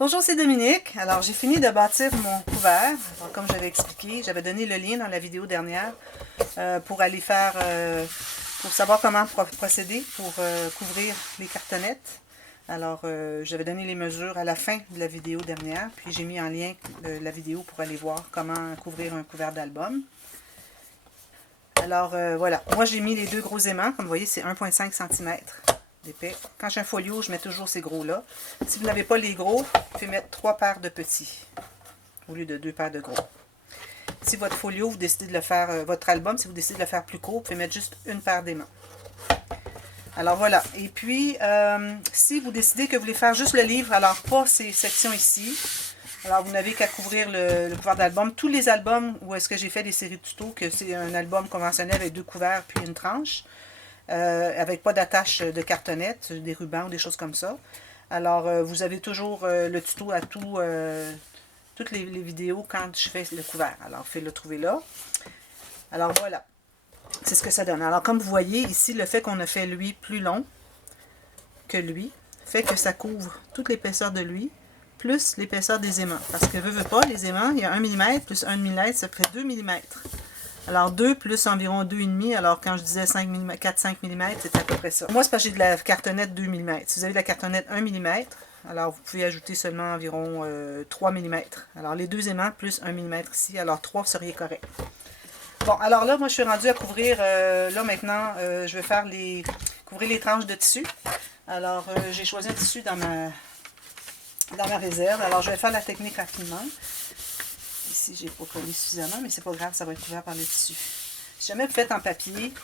Bonjour, c'est Dominique. Alors, j'ai fini de bâtir mon couvert. Alors, comme j'avais expliqué, j'avais donné le lien dans la vidéo dernière pour aller faire, pour savoir comment procéder pour couvrir les cartonnettes. Alors, j'avais donné les mesures à la fin de la vidéo dernière, puis j'ai mis en lien la vidéo pour aller voir comment couvrir un couvert d'album. Alors, voilà. Moi, j'ai mis les deux gros aimants. Comme vous voyez, c'est 1,5 cm d'épais. Quand j'ai un folio, je mets toujours ces gros-là. Si vous n'avez pas les gros, vous pouvez mettre 3 paires de petits au lieu de 2 paires de gros. Si votre folio, vous décidez de le faire, votre album, si vous décidez de le faire plus court, vous pouvez mettre juste une paire d'aimants. Alors voilà. Et puis, si vous décidez que vous voulez faire juste le livre, alors pas ces sections ici. Alors, vous n'avez qu'à couvrir le couvert d'album. Tous les albums où est-ce que j'ai fait des séries tutos, que c'est un album conventionnel avec 2 couverts puis une tranche, avec pas d'attache de cartonnette, des rubans ou des choses comme ça. Alors, vous avez toujours le tuto à toutes les vidéos quand je fais le couvert. Alors, faites le trouver là. Alors, voilà. C'est ce que ça donne. Alors, comme vous voyez, ici, le fait qu'on a fait lui plus long que lui, fait que ça couvre toute l'épaisseur de lui, plus l'épaisseur des aimants. Parce que, veut pas, les aimants, il y a 1 mm plus 1 mm, ça fait 2 mm. Alors 2 plus environ 2,5. Alors quand je disais 4-5 mm, c'est à peu près ça. Moi, c'est parce que j'ai de la cartonnette 2 mm. Si vous avez de la cartonnette 1 mm, alors vous pouvez ajouter seulement environ 3 mm. Alors les deux aimants plus 1 mm ici, alors 3 seriez correct. Bon, alors là, moi je suis rendue à couvrir, là maintenant, je vais faire couvrir les tranches de tissu. Alors j'ai choisi un tissu dans ma réserve. Alors je vais faire la technique rapidement. Ici, j'ai pas collé suffisamment, mais c'est pas grave, ça va être couvert par le tissu. Si jamais vous faites en papier,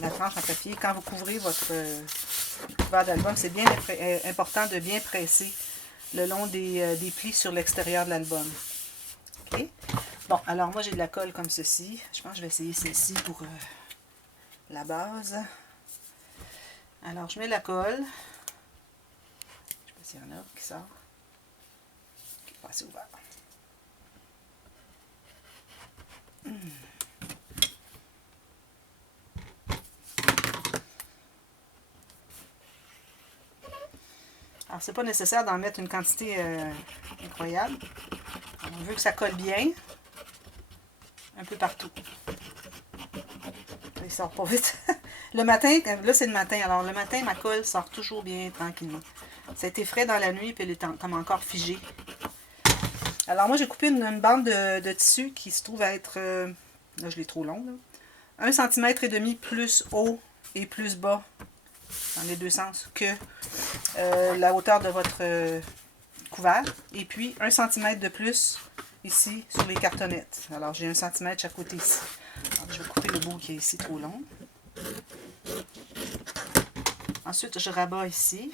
la tranche en papier, quand vous couvrez votre couvert d'album, c'est bien important de bien presser le long des plis sur l'extérieur de l'album. OK? Bon, alors moi j'ai de la colle comme ceci. Je pense que je vais essayer celle-ci pour la base. Alors je mets la colle. Je sais pas s'il y en a qui sort. OK, pas assez ouvert. Alors, c'est pas nécessaire d'en mettre une quantité incroyable. On veut que ça colle bien. Un peu partout. Il sort pas vite. Le matin, là c'est le matin, alors le matin, ma colle sort toujours bien tranquillement. Ça a été frais dans la nuit, puis elle est comme encore figée. Alors moi, j'ai coupé une bande de tissu qui se trouve à être, là je l'ai trop long, là. 1,5 cm plus haut et plus bas, dans les deux sens, que la hauteur de votre couvert. Et puis 1 cm de plus ici sur les cartonnettes. Alors j'ai 1 cm chaque côté ici. Alors, je vais couper le bout qui est ici trop long. Ensuite, je rabats ici.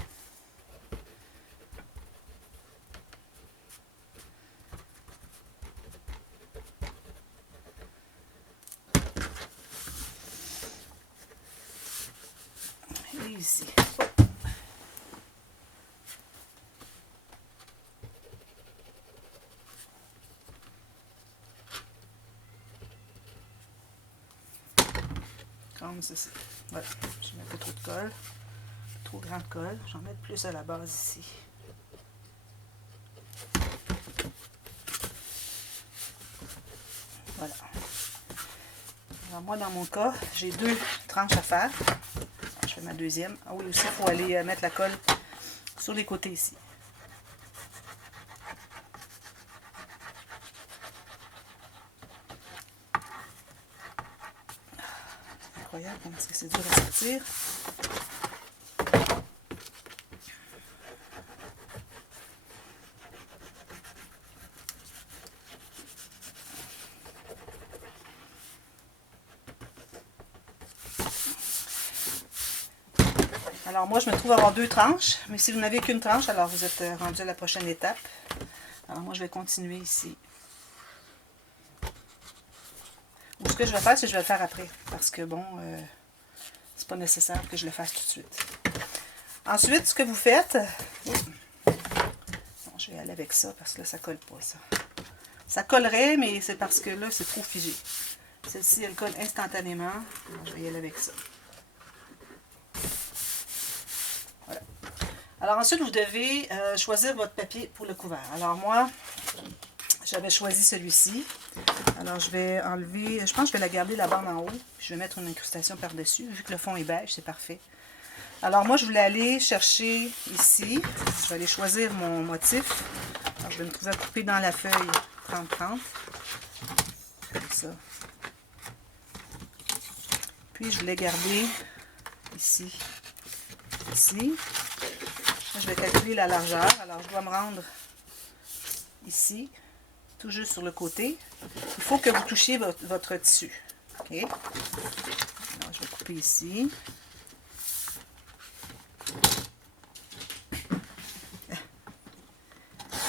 Et ici. Comme ceci. Voilà. Je mets un peu trop de colle. Trop grande colle. J'en mets plus à la base ici. Voilà. Alors moi, dans mon cas, j'ai 2 tranches à faire. Je fais ma deuxième. Ah oui, aussi, il faut aller mettre la colle sur les côtés ici. Incroyable comment c'est dur à sortir. Alors moi, je me trouve avoir 2 tranches, mais si vous n'avez qu'une tranche, alors vous êtes rendu à la prochaine étape. Alors moi, je vais continuer ici. Ou ce que je vais faire, c'est que je vais le faire après, parce que bon, c'est pas nécessaire que je le fasse tout de suite. Ensuite, ce que vous faites, bon, je vais aller avec ça, parce que là, ça colle pas, ça. Ça collerait, mais c'est parce que là, c'est trop figé. Celle-ci, elle colle instantanément. Alors, je vais y aller avec ça. Voilà. Alors ensuite, vous devez choisir votre papier pour le couvert. Alors moi, j'avais choisi celui-ci. Alors je vais enlever, je pense que je vais la garder la bande en haut. Je vais mettre une incrustation par-dessus. Vu que le fond est beige, c'est parfait. Alors moi, je voulais aller chercher ici. Je vais aller choisir mon motif. Alors je vais me trouver à couper dans la feuille 30-30. Comme ça. Puis je voulais garder ici. Ici. Là, je vais calculer la largeur. Alors je dois me rendre ici. Tout juste sur le côté. Il faut que vous touchiez votre tissu. OK? Alors, je vais couper ici.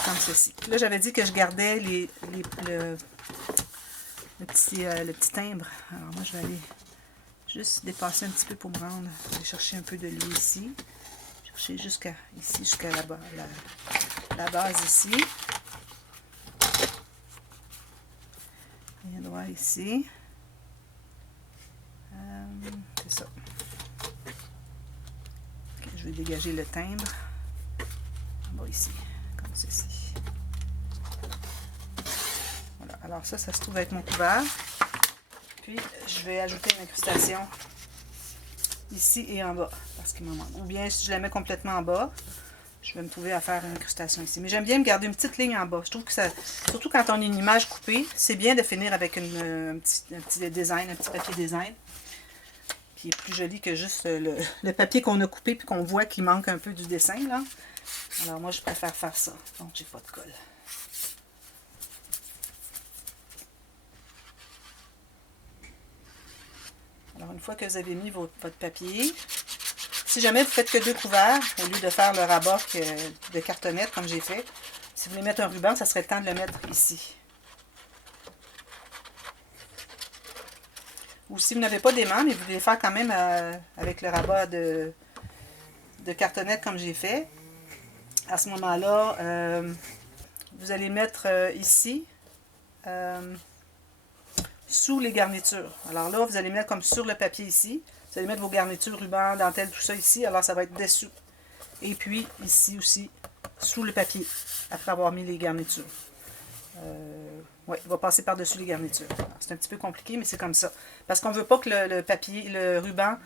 Comme ceci. Là, j'avais dit que je gardais le petit timbre. Alors, moi, je vais aller juste dépasser un petit peu pour me rendre. Je vais aller chercher un peu de l'huile ici. Chercher jusqu'à ici, jusqu'à la base ici. Lien droit ici. C'est ça. Okay, je vais dégager le timbre. En bas ici, comme ceci. Voilà. Alors ça se trouve être mon couvert. Puis je vais ajouter une incrustation ici et en bas, parce qu'il m'en manque. Ou bien si je la mets complètement en bas, je vais me trouver à faire une incrustation ici. Mais j'aime bien me garder une petite ligne en bas. Je trouve que ça, surtout quand on a une image coupée, c'est bien de finir avec un petit design, un petit papier design, qui est plus joli que juste le papier qu'on a coupé puis qu'on voit qu'il manque un peu du dessin, là. Alors moi, je préfère faire ça. Donc, j'ai pas de colle. Alors, une fois que vous avez mis votre papier, si jamais vous faites que 2 couverts, au lieu de faire le rabat de cartonnette comme j'ai fait, si vous voulez mettre un ruban, ça serait le temps de le mettre ici. Ou si vous n'avez pas d'aimant, mais vous voulez faire quand même avec le rabat de cartonnette comme j'ai fait, à ce moment-là, vous allez mettre ici, sous les garnitures. Alors là, vous allez mettre comme sur le papier ici. Vous allez mettre vos garnitures, rubans, dentelles, tout ça ici. Alors ça va être dessous. Et puis ici aussi, sous le papier, après avoir mis les garnitures. Oui, il va passer par-dessus les garnitures. C'est un petit peu compliqué, mais c'est comme ça. Parce qu'on ne veut pas que le ruban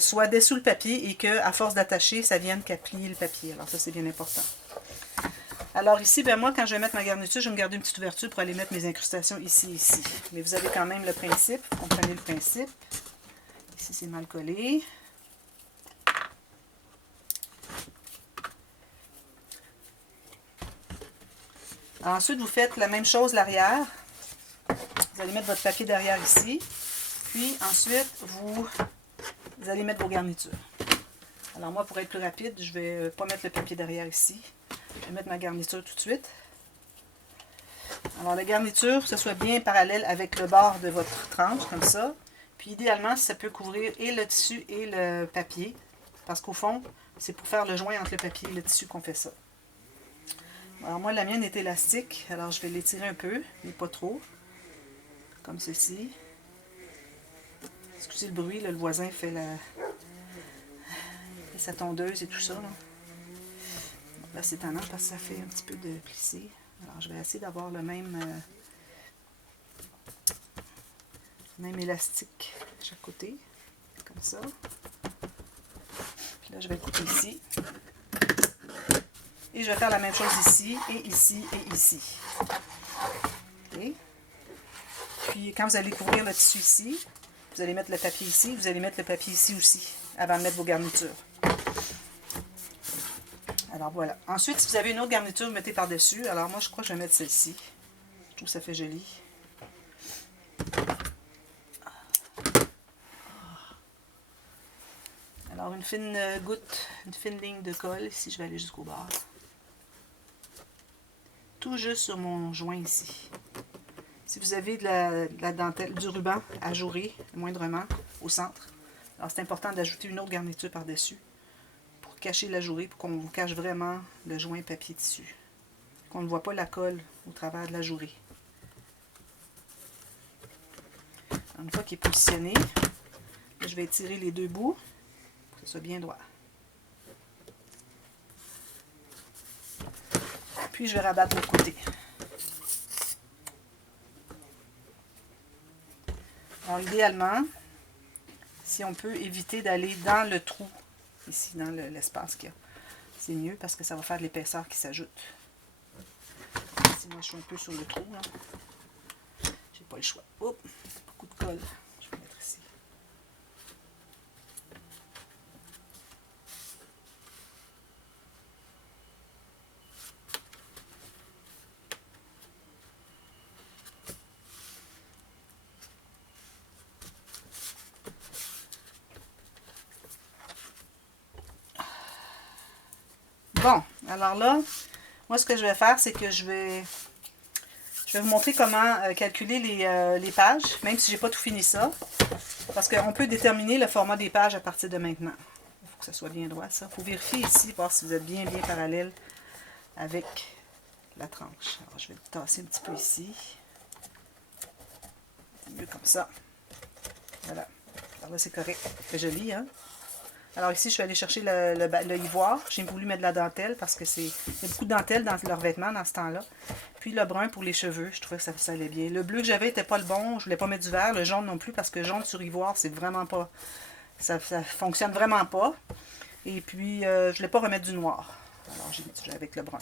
soit dessous le papier et qu'à force d'attacher, ça vienne qu'à plier le papier. Alors ça, c'est bien important. Alors ici, ben moi, quand je vais mettre ma garniture, je vais me garder une petite ouverture pour aller mettre mes incrustations ici. Mais vous avez quand même le principe. Vous comprenez le principe. Ici, c'est mal collé. Ensuite, vous faites la même chose l'arrière. Vous allez mettre votre papier derrière ici. Puis ensuite, vous allez mettre vos garnitures. Alors moi, pour être plus rapide, je ne vais pas mettre le papier derrière ici. Je vais mettre ma garniture tout de suite. Alors la garniture, que ce soit bien parallèle avec le bord de votre tranche, comme ça. Puis idéalement, ça peut couvrir et le tissu et le papier. Parce qu'au fond, c'est pour faire le joint entre le papier et le tissu qu'on fait ça. Alors moi, la mienne est élastique, alors je vais l'étirer un peu, mais pas trop. Comme ceci. Excusez le bruit, là, le voisin fait sa tondeuse et tout ça. Là, c'est tannant parce que ça fait un petit peu de plissé. Alors, je vais essayer d'avoir le même élastique de chaque côté. Comme ça. Puis là, je vais le couper ici. Et je vais faire la même chose ici, et ici, et ici. Okay. Puis, quand vous allez couvrir le tissu ici, vous allez mettre le papier ici, vous allez mettre le papier ici aussi, avant de mettre vos garnitures. Alors voilà. Ensuite, si vous avez une autre garniture, vous mettez par-dessus. Alors moi, je crois que je vais mettre celle-ci. Je trouve que ça fait joli. Alors une fine goutte, une fine ligne de colle. Ici, je vais aller jusqu'au bord. Tout juste sur mon joint ici. Si vous avez de la dentelle, du ruban ajouré, moindrement, au centre, alors c'est important d'ajouter une autre garniture par-dessus. Cacher la jourée pour qu'on vous cache vraiment le joint papier-tissu. Qu'on ne voit pas la colle au travers de la jourée. Une fois qu'il est positionné, je vais étirer les deux bouts pour que ce soit bien droit. Puis je vais rabattre le côté. Alors idéalement, si on peut éviter d'aller dans le trou, ici dans l'espace qu'il y a, c'est mieux parce que ça va faire de l'épaisseur qui s'ajoute. Ici, moi je suis un peu sur le trou, là. J'ai pas le choix. Oups, beaucoup de colle. Je vais mettre ici. Bon, alors là, moi ce que je vais faire, c'est que je vais vous montrer comment calculer les pages, même si j'ai pas tout fini ça. Parce qu'on peut déterminer le format des pages à partir de maintenant. Il faut que ça soit bien droit, ça. Il faut vérifier ici, voir si vous êtes bien parallèle avec la tranche. Alors, je vais le tasser un petit peu ici. C'est mieux comme ça. Voilà. Alors là, c'est correct. C'est joli, hein? Alors ici, je vais aller chercher le ivoire. J'ai voulu mettre de la dentelle parce que il y a beaucoup de dentelle dans leurs vêtements dans ce temps-là. Puis le brun pour les cheveux, je trouvais que ça allait bien. Le bleu que j'avais n'était pas le bon, je voulais pas mettre du vert. Le jaune non plus parce que jaune sur ivoire, c'est vraiment pas... Ça fonctionne vraiment pas. Et puis, je voulais pas remettre du noir. Alors j'ai mis avec le brun.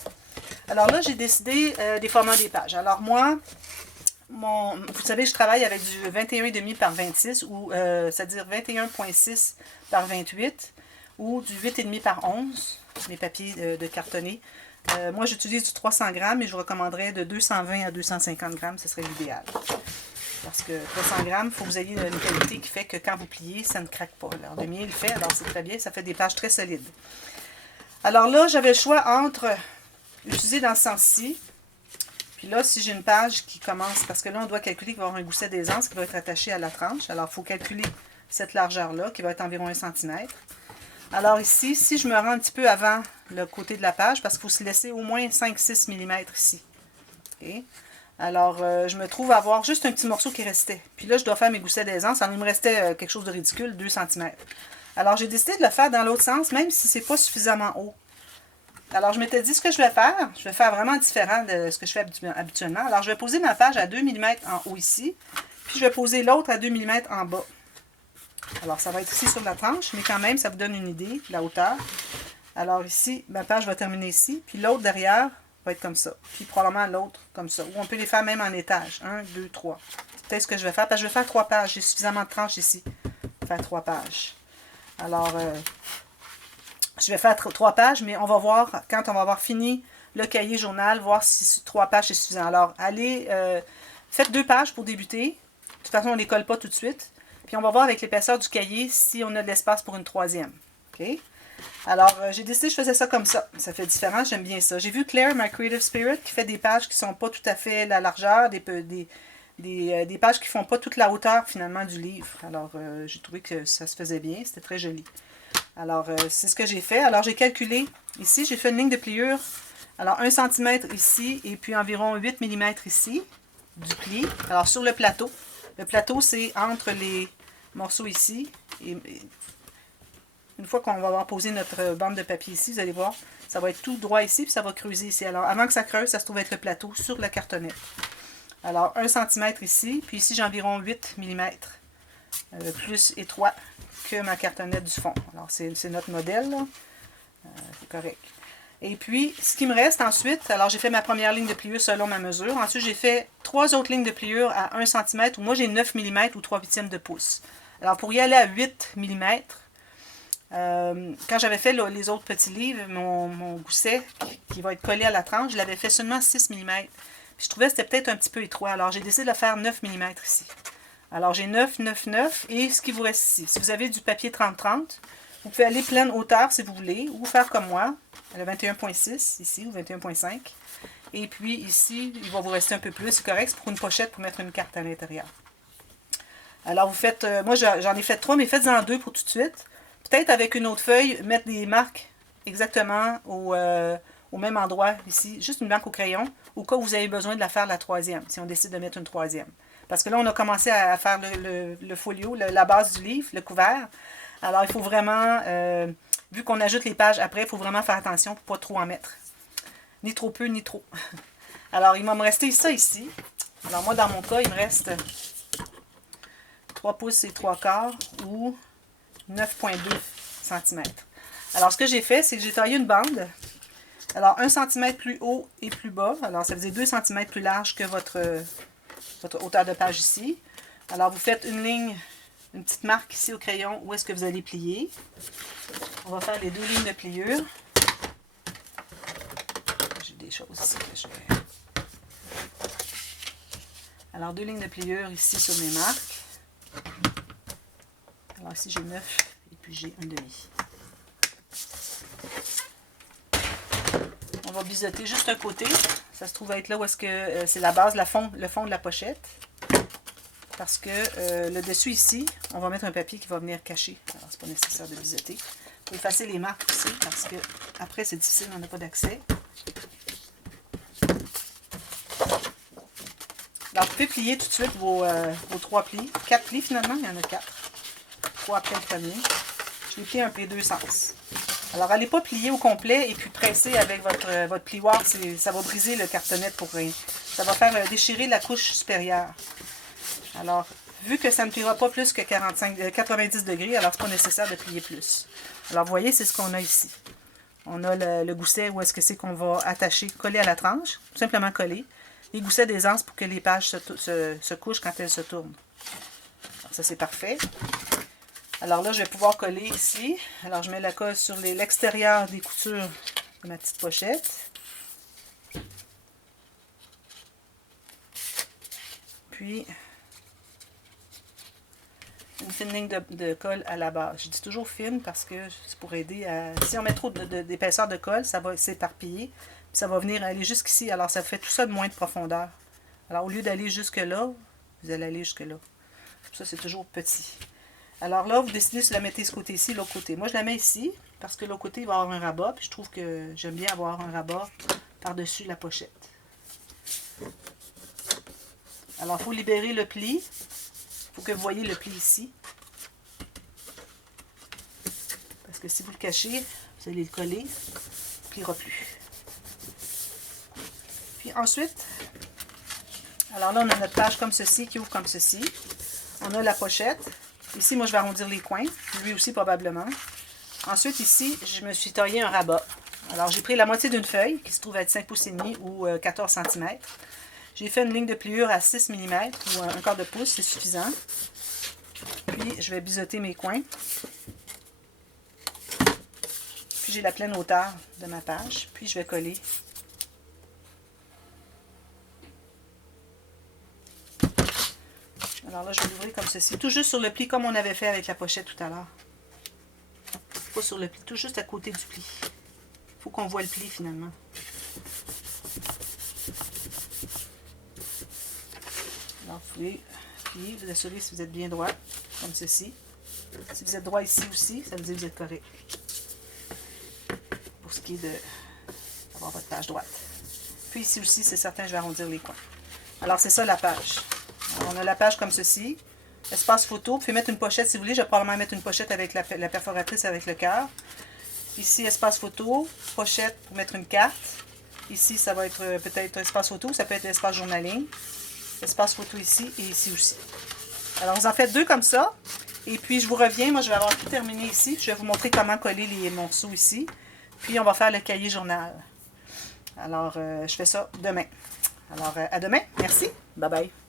Alors là, j'ai décidé des formats des pages. Alors moi... vous savez, je travaille avec du 21,5 par 26, ou c'est-à-dire 21,6 par 28, ou du 8,5 par 11, les papiers de cartonné. Moi, j'utilise du 300 grammes et je vous recommanderais de 220 à 250 grammes, ce serait l'idéal. Parce que 300 grammes, il faut que vous ayez une qualité qui fait que quand vous pliez, ça ne craque pas. Alors, le mien, il le fait, alors c'est très bien, ça fait des pages très solides. Alors là, j'avais le choix entre utiliser dans ce sens-ci. Puis là, si j'ai une page qui commence, parce que là, on doit calculer qu'il va y avoir un gousset d'aisance qui va être attaché à la tranche. Alors, il faut calculer cette largeur-là, qui va être environ 1 cm. Alors ici, si je me rends un petit peu avant le côté de la page, parce qu'il faut se laisser au moins 5-6 mm ici. Okay? Alors, je me trouve à avoir juste un petit morceau qui restait. Puis là, je dois faire mes goussets d'aisance. Alors, il me restait quelque chose de ridicule, 2 cm. Alors, j'ai décidé de le faire dans l'autre sens, même si c'est pas suffisamment haut. Alors, je m'étais dit, ce que je vais faire vraiment différent de ce que je fais habituellement. Alors, je vais poser ma page à 2 mm en haut ici, puis je vais poser l'autre à 2 mm en bas. Alors, ça va être ici sur la tranche, mais quand même, ça vous donne une idée de la hauteur. Alors, ici, ma page va terminer ici, puis l'autre derrière va être comme ça. Puis probablement l'autre comme ça. Ou on peut les faire même en étage. 1, 2, 3. C'est peut-être ce que je vais faire, parce que je vais faire 3 pages. J'ai suffisamment de tranches ici pour faire 3 pages. Alors... je vais faire 3 pages, mais on va voir, quand on va avoir fini le cahier journal, voir si 3 pages c'est suffisant. Alors, allez, faites 2 pages pour débuter. De toute façon, on ne les colle pas tout de suite. Puis, on va voir avec l'épaisseur du cahier si on a de l'espace pour une 3e. OK? Alors, j'ai décidé que je faisais ça comme ça. Ça fait différent, j'aime bien ça. J'ai vu Claire, My Creative Spirit, qui fait des pages qui ne sont pas tout à fait la largeur, des pages qui ne font pas toute la hauteur, finalement, du livre. Alors, j'ai trouvé que ça se faisait bien. C'était très joli. Alors, c'est ce que j'ai fait. Alors, j'ai calculé. Ici, j'ai fait une ligne de pliure. Alors, 1 cm ici et puis environ 8 mm ici du pli. Alors, sur le plateau. Le plateau, c'est entre les morceaux ici. Et une fois qu'on va avoir posé notre bande de papier ici, vous allez voir, ça va être tout droit ici, puis ça va creuser ici. Alors, avant que ça creuse, ça se trouve être le plateau sur la cartonnette. Alors, 1 cm ici, puis ici, j'ai environ 8 mm plus étroit que ma cartonnette du fond. Alors, c'est notre modèle, là. C'est correct. Et puis, ce qui me reste ensuite, alors j'ai fait ma première ligne de pliure selon ma mesure. Ensuite, j'ai fait 3 autres lignes de pliure à 1 cm, où moi j'ai 9 mm ou 3/8 de pouce. Alors, pour y aller à 8 mm, quand j'avais fait les autres petits livres, mon gousset qui va être collé à la tranche, je l'avais fait seulement 6 mm. Puis je trouvais que c'était peut-être un petit peu étroit. Alors, j'ai décidé de le faire 9 mm ici. Alors, j'ai 9, 9, 9 et ce qui vous reste ici. Si vous avez du papier 30-30, vous pouvez aller pleine hauteur si vous voulez, ou faire comme moi, le 21,6 ici, ou 21,5. Et puis ici, il va vous rester un peu plus, c'est correct, c'est pour une pochette pour mettre une carte à l'intérieur. Alors, vous faites, moi j'en ai fait 3, mais faites-en 2 pour tout de suite. Peut-être avec une autre feuille, mettre des marques exactement au même endroit ici, juste une marque au crayon, au cas où vous avez besoin de la faire la 3e, si on décide de mettre une 3e. Parce que là, on a commencé à faire le folio, la base du livre, le couvert. Alors, il faut vraiment, vu qu'on ajoute les pages après, il faut vraiment faire attention pour ne pas trop en mettre. ni trop peu, ni trop. Alors, il va me rester ça ici. Alors, moi, dans mon cas, il me reste 3 pouces et 3 quarts ou 9,2 cm. Alors, ce que j'ai fait, c'est que j'ai taillé une bande. Alors, 1 cm plus haut et plus bas. Alors, ça faisait 2 cm plus large que votre hauteur de page ici. Alors, vous faites une ligne, une petite marque ici au crayon où est-ce que vous allez plier. On va faire les 2 lignes de pliure. J'ai des choses ici que je vais... Alors, 2 lignes de pliure ici sur mes marques. Alors, ici, j'ai 9 et puis j'ai un demi. On va biseauter juste un côté. Ça se trouve être là où est-ce que c'est la base, le fond de la pochette. Parce que le dessus ici, on va mettre un papier qui va venir cacher. Alors, c'est pas nécessaire de biseauter. Il faut effacer les marques aussi parce que après c'est difficile, on n'a pas d'accès. Alors, vous pouvez plier tout de suite vos 3 plis. 4 plis finalement, il y en a 4. 3 après le premier. Je les plie un peu les deux sens. Alors, n'allez pas plier au complet et puis presser avec votre plioir. Ça va briser le cartonnet pour rien. Ça va faire déchirer la couche supérieure. Alors, vu que ça ne pliera pas plus que 90 degrés, alors c'est pas nécessaire de plier plus. Alors, vous voyez, c'est ce qu'on a ici. On a le gousset où est-ce que c'est qu'on va attacher, coller à la tranche. Tout simplement coller. Les goussets d'aisance pour que les pages se couchent quand elles se tournent. Alors, ça, c'est parfait. Alors là, je vais pouvoir coller ici. Alors, je mets la colle sur l'extérieur des coutures de ma petite pochette. Puis, une fine ligne de colle à la base. Je dis toujours fine parce que c'est pour aider à... Si on met trop d'épaisseur de colle, ça va s'éparpiller. Ça va venir aller jusqu'ici. Alors, ça fait tout ça de moins de profondeur. Alors, au lieu d'aller jusque-là, vous allez aller jusque-là. Ça, c'est toujours petit. Alors là, vous décidez si vous la mettez ce côté-ci, l'autre côté. Moi, je la mets ici parce que l'autre côté, il va y avoir un rabat. Puis je trouve que j'aime bien avoir un rabat par-dessus la pochette. Alors, il faut libérer le pli. Il faut que vous voyez le pli ici. Parce que si vous le cachez, vous allez le coller. Il ne pliera plus. Puis ensuite, alors là, on a notre page comme ceci, qui ouvre comme ceci. On a la pochette. Ici, moi, je vais arrondir les coins. Lui aussi, probablement. Ensuite, ici, je me suis taillé un rabat. Alors, j'ai pris la moitié d'une feuille, qui se trouve être 5 pouces et demi ou 14 cm. J'ai fait une ligne de pliure à 6 mm ou un quart de pouce, c'est suffisant. Puis, je vais biseauter mes coins. Puis, j'ai la pleine hauteur de ma page. Puis, je vais coller. Alors là, je vais l'ouvrir comme ceci. Tout juste sur le pli, comme on avait fait avec la pochette tout à l'heure. Pas sur le pli, tout juste à côté du pli. Il faut qu'on voit le pli finalement. Alors, vous pouvez plier, vous assurer si vous êtes bien droit, comme ceci. Si vous êtes droit ici aussi, ça veut dire que vous êtes correct. Pour ce qui est d'avoir votre page droite. Puis ici aussi, c'est certain, je vais arrondir les coins. Alors, c'est ça la page. Alors, on a la page comme ceci. Espace photo. Vous pouvez mettre une pochette si vous voulez. Je vais probablement mettre une pochette avec la perforatrice avec le cœur. Ici, espace photo. Pochette pour mettre une carte. Ici, ça va être peut-être espace photo. Ça peut être l'espace journaling. Espace photo ici et ici aussi. Alors, vous en faites 2 comme ça. Et puis, je vous reviens. Moi, je vais avoir tout terminé ici. Je vais vous montrer comment coller les morceaux ici. Puis, on va faire le cahier journal. Alors, je fais ça demain. Alors, à demain. Merci. Bye bye.